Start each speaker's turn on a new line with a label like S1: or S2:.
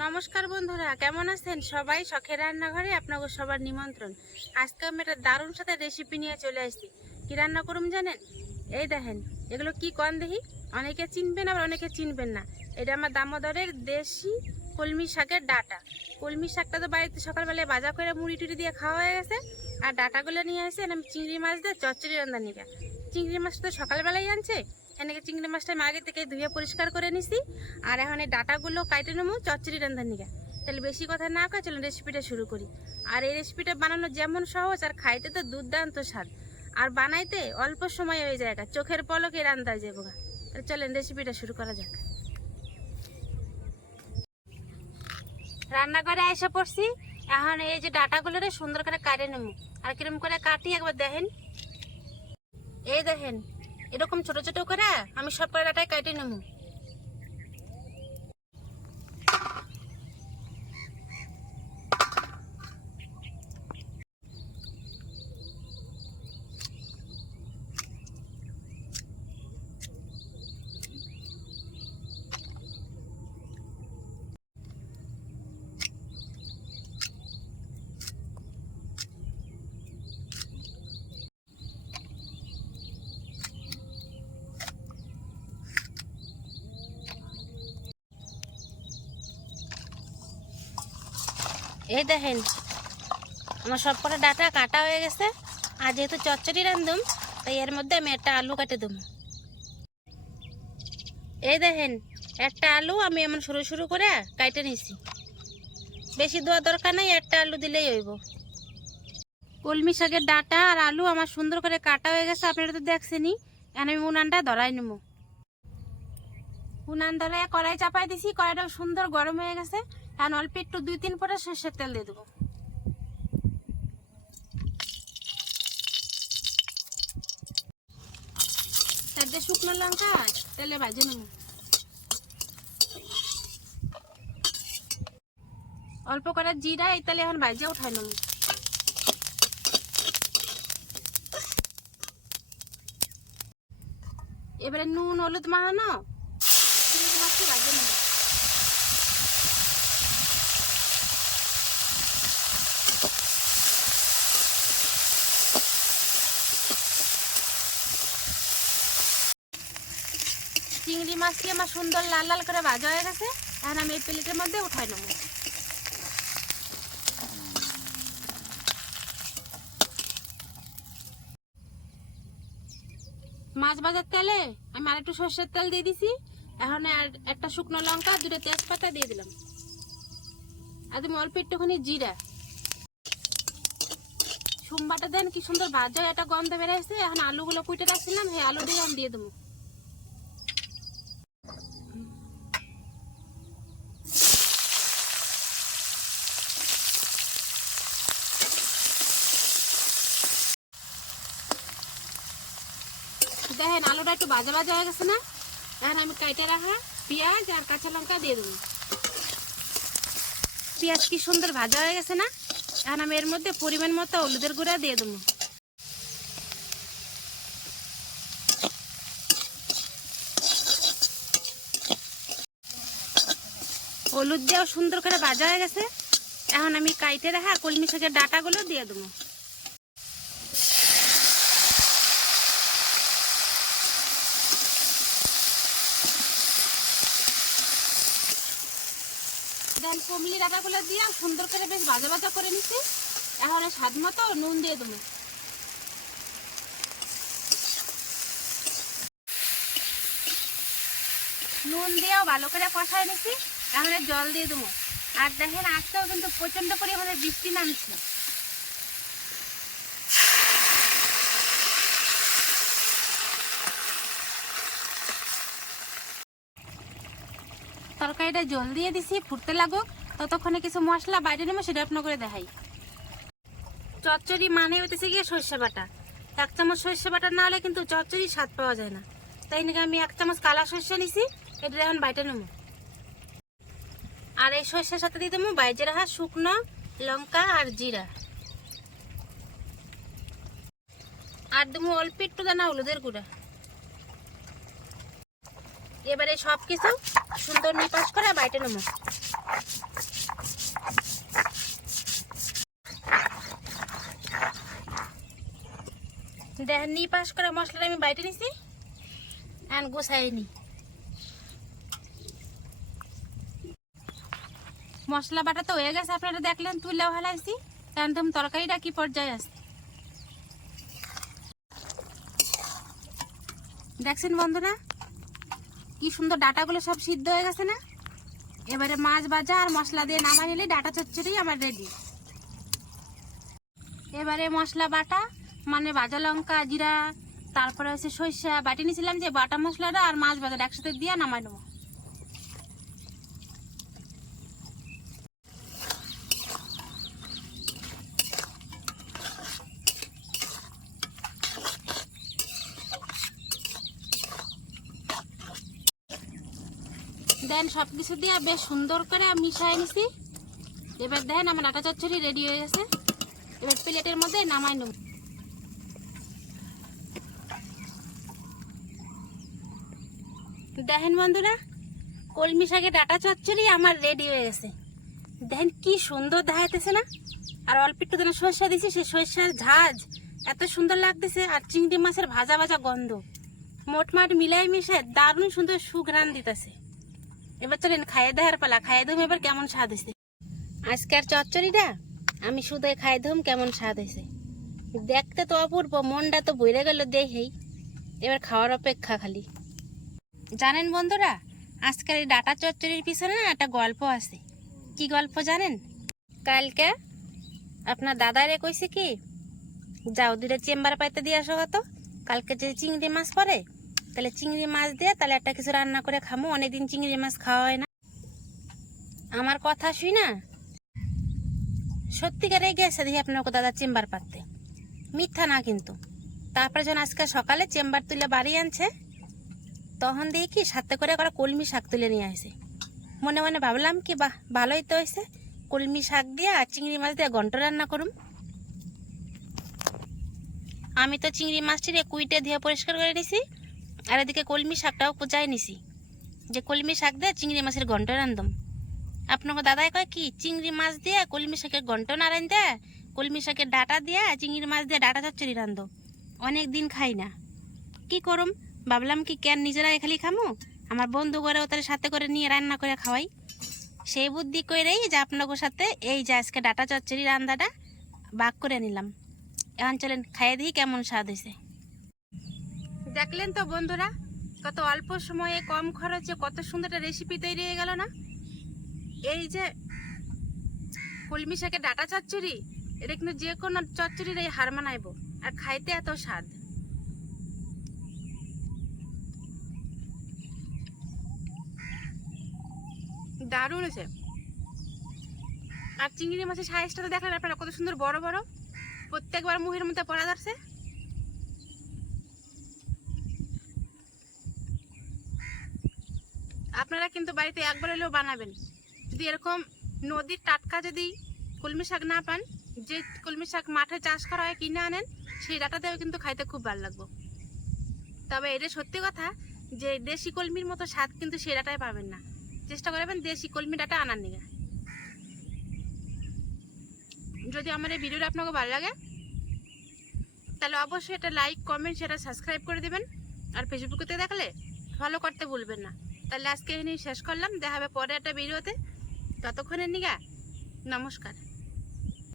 S1: নমস্কার বন্ধুরা, কেমন আছেন? সবাই শখের রান্নাঘরে আপনাকে সবার নিমন্ত্রণ। আজকে আমি একটা দারুণ সাথে রেসিপি নিয়ে চলে আসছি। কি রান্না করুম জানেন? এই দেখেন, এগুলো কি কন দেখি? অনেকে চিনবেন, আবার অনেকে চিনবেন না। এটা আমার দামোদরের দেশি কলমি শাকের ডাটা। কলমি শাকটা তো বাড়িতে সকালবেলায় বাজা করে মুড়ি টুড়ি দিয়ে খাওয়া হয়ে গেছে। আর ডাটাগুলো নিয়ে এসে আমি চিংড়ি মাছ দিয়ে চচ্চড়ি রান্না নিয়ে। চিংড়ি মাছ তো সকালবেলায় আনছে এনেকে চিংড়ি মাছটা আমি আগে থেকে ধুয়ে পরিষ্কার করে নিছি। আর এখন এই ডাটাগুলো কাটে নেব চচ্চড়ি রান্ধার নিয়ে তাহলে বেশি কথা না কয় চলুন রেসিপিটা শুরু করি। আর এই রেসিপিটা বানানো যেমন সহজ আর খাইতে তো দুর্দান্ত স্বাদ। আর বানাইতে অল্প সময় হয়ে যায় চোখের পলকে রান্না যাব গা। তাহলে চলেন রেসিপিটা শুরু করা যাক। রান্নাঘরে এসে পড়ছি। এখন এই যে ডাটাগুলোরে সুন্দর করে কাটে নেব। আর কিরম করে কাটি একবার দেখেন। এই দেখেন এরকম ছোট ছোট করে আমি সব কেটে কাটে নেব। এই দেখেন, আমার সব কটা ডাটা কাটা হয়ে গেছে। আর যেহেতু চচ্চড়ি রান্ধুম তাই এর মধ্যে আমি একটা আলু কাটে দেবো। এই দেখেন, একটা আলু আমি এমন সরু শুরু করে কাটে নিছি। বেশি দেওয়া দরকার নেই, একটা আলু দিলেই হইব। কলমি শাকের ডাটা আর আলু আমার সুন্দর করে কাটা হয়ে গেছে, আপনারা তো দেখছেনই। এখন আমি উনানটা ধরাই নেব উনান ধরাই কড়াই চাপাই দিছি, কড়াইটা সুন্দর গরম হয়ে গেছে। এখন অল্প একটু দুই তিন পরে সর্ষের তেল দিয়ে দেবো। শুকনো লঙ্কা তেলে ভাজে নেব। অল্প করে জিরা, এই তেলে এখন ভাজে উঠাই নেব। এবারে নুন, হলুদ মাখানো চিংড়ি মাছটি ভাজে নেব চিংড়ি মাছটি আমার সুন্দর লাল লাল করে ভাজা হয়ে গেছে, এখন আমি এই প্লেটের মধ্যে উঠাই নেব। মাছ ভাজার তেলে আমি আর একটু সর্ষের তেল দিয়ে দিছি, এখন আর একটা শুকনো লঙ্কা, দুটো তেজপাতা দিয়ে দিলাম। আর তুমি অল্প একটুখানি জিরা। সোমবারটা দেন, কি সুন্দর ভাজা, একটা গন্ধ বেড়েছে এখন আলুগুলো কুইটে রাখছিলাম, সেই আলু দিয়ে আমি দিয়ে দেবো। দেখেন, আলুটা একটু ভাজা ভাজা হয়ে গেছে না? এখন আমি কাইটে রাখা পেঁয়াজ আর কাঁচা লঙ্কা দিয়ে দেবো। পেঁয়াজ কি সুন্দর ভাজা হয়ে গেছে না? এখন আমি এর মধ্যে পরিমাণ মতো হলুদের গুঁড়া দিয়ে দেবো। হলুদ দিয়েও সুন্দর করে ভাজা হয়ে গেছে। এখন আমি কাইটে রাখা কলমি শাকের ডাটাগুলো দিয়ে দেবো। দেন কমলি ডাটাগুলো দিয়ে সুন্দর করে বেশ বাজা বাজা করে নিচ্ছি এখন স্বাদ মতো নুন দিয়ে দেবো। নুন দিয়েও ভালো করে কষায় নিচ্ছি এখন জল দিয়ে দেবো। আর দেখেন আজকেও কিন্তু প্রচণ্ড পরিমাণে বৃষ্টি নামছে। তরকারিটা জল দিয়ে দিছি, ফুটতে লাগুক। ততক্ষণে কিছু মশলা বাইরে নেব, সেটা আপনার করে দেখাই। চচ্চড়ি মানে হইতেছে গিয়ে সর্ষে বাটা। এক চামচ সর্ষে বাটা না হলে কিন্তু চচ্চড়ি স্বাদ পাওয়া যায় না। তাই নাকি আমি এক চামচ কালা সর্ষে নিছি, এটা এখন বাইটে নেব। আর এই সর্ষের সাথে দিয়ে দেবো বাইজে রাখা শুকনো লঙ্কা আর জিরা। আর দেবো অল্প একটু দানা হলুদের গুঁড়া। এবারে সব কিছু সুন্দর নিপাস করে বাইটে নেব। দেখেন নি পাস করা মশলাটা আমি বাইটে নিছি আর গোসাইনি মশলা বাটা তো হয়ে গেছে, আপনারা দেখলেন, তুলেও হালাইছি কারণ তুমি তরকারিটা কি পর্যায়ে আছে? দেখছেন বন্ধুরা? কি সুন্দর ডাটাগুলো সব সিদ্ধ হয়ে গেছে না? এবারে মাছ বাজা আর মশলা দিয়ে নামা নিলে ডাটা চচ্চড়ি আমার রেডি এবারে মশলা বাটা মানে বাজা লঙ্কা, জিরা, তারপরে হচ্ছে সর্ষা, বাটি নিয়েছিলাম যে বাটা মশলাটা আর মাছ বাজার একসাথে দিয়ে নামাই নেব। দেন সব কিছু দিয়ে বেশ সুন্দর করে মিশাই নিছি। এবার দেখেন আমার আটা চচ্চড়ি রেডি হয়ে গেছে। এবার প্লেটের মধ্যে নামাই নেব। দেখেন বন্ধুরা, কলমি শাকের ডাটা চচ্চড়ি আমার রেডি হয়ে গেছে। দেখেন কি সুন্দর দেখাইতেছে না? আর অল্প একটু যেন সর্ষা দিছি, সেই সর্ষার ঝাঁজ এত সুন্দর লাগতেছে আর চিংড়ি মাছের ভাজা ভাজা গন্ধ। মোটমাট মিলাই মিশে দারুণ সুন্দর সুঘ্রাণ দিতেছে। এবার চলেন খাইয়ে দেওয়ার পালা, খাইয়ে দেবো এবার কেমন স্বাদ হয়েছে আজকের চচ্চড়িটা, আমি শুধু খাই ধুম কেমন স্বাদ হয়েছে দেখতে তো অপূর্ব, মনটা তো বইরে গেল দেখেই। এবার খাওয়ার অপেক্ষা খালি। জানেন বন্ধুরা, আজকের এই ডাটা চচ্চড়ির পিছনে না একটা গল্প আছে। কি গল্প জানেন? কালকে আপনার দাদারে কইছে কি, যাও দুইটা চেম্বার পাইতে দিয়ে আসো কত কালকে যে চিংড়ি মাছ পরে তাহলে চিংড়ি মাছ দিয়ে তাহলে একটা কিছু রান্না করে খামো। অনেকদিন চিংড়ি মাছ খাওয়া হয় না। আমার কথা শুই না? সত্যিকারে গেছে দেখি আপনার দাদা চেম্বার পাততে মিথ্যা না কিন্তু। তারপরে যখন আজকে সকালে চেম্বার তুলে বাড়ি আনছে, তখন দেখি সাথে করে করা কলমি শাক তুলে নিয়ে আসে। মনে মনে ভাবলাম কি, বাহ, ভালোই তো হয়েছে। কলমি শাক দিয়ে আর চিংড়ি মাছ দিয়ে ঘন্ট রান্না করুম। আমি তো চিংড়ি মাছটিরে কুইটে দিয়ে পরিষ্কার করে নিছি আর এদিকে কলমি শাকটাও কুচাই নিছি। যে কলমি শাক দিয়ে চিংড়ি মাছের ঘন্ট রান্ধম। আপনাকে দাদাই কয়, কি, চিংড়ি মাছ দিয়ে কলমি শাকের ঘন্ট না রান্ধে কলমি শাকের ডাটা দিয়ে চিংড়ি মাছ দিয়ে ডাটা চচ্চড়ি রান্ধো অনেক দিন খাই না। কি করুম? ভাবলাম কি, কেন নিজেরাই খালি খামো? আমার বন্ধু করে ওদের সাথে করে নিয়ে রান্না করে খাওয়াই। সেই বুদ্ধি করেই যে আপনাদের সাথে এই যে আজকে ডাটা চচ্চড়ি রান্নাটা বাক করে নিলাম। এখন চলেন, খাইয়ে দিই কেমন স্বাদ হয়েছে দেখলেন তো বন্ধুরা, কত অল্প সময়ে, কম খরচে কত সুন্দর একটা রেসিপি তৈরি হয়ে গেল না? এই যে কলমি শাকের ডাটা চচ্চড়ি, এটা কিন্তু যে কোনো চচ্চড়ির এই হার মানাইব, আর খাইতে এত স্বাদ। দারুণ আছে আর চিংড়ি মাছের সাইজটা তো দেখলেন আপনারা, কত সুন্দর বড় বড়। প্রত্যেকবার মুহির মধ্যে পড়া ধরছে আপনারা কিন্তু বাড়িতে একবার হলেও বানাবেন। যদি এরকম নদীর টাটকা যদি কলমি শাক না পান, যে কলমি শাক মাঠে চাষ করা হয়, কিনে আনেন, সেই ডাটা ডাটাতেও কিন্তু খাইতে খুব ভালো লাগবে। তবে এটা সত্যি কথা যে দেশি কলমির মতো স্বাদ কিন্তু সেই ডাটায় পাবেন না। চেষ্টা করবেন দেশি কলমি ডাটা আনার নিগে যদি আমার এই ভিডিওটা আপনাকে ভালো লাগে, তাহলে অবশ্যই এটা লাইক, কমেন্ট সেটা সাবস্ক্রাইব করে দেবেন। আর ফেসবুকেতে দেখলে ফলো করতে ভুলবেন না। তাহলে আজকে শেষ করলাম। দেখা হবে পরে একটা ভিডিওতে। ততক্ষণের নিগা নমস্কার।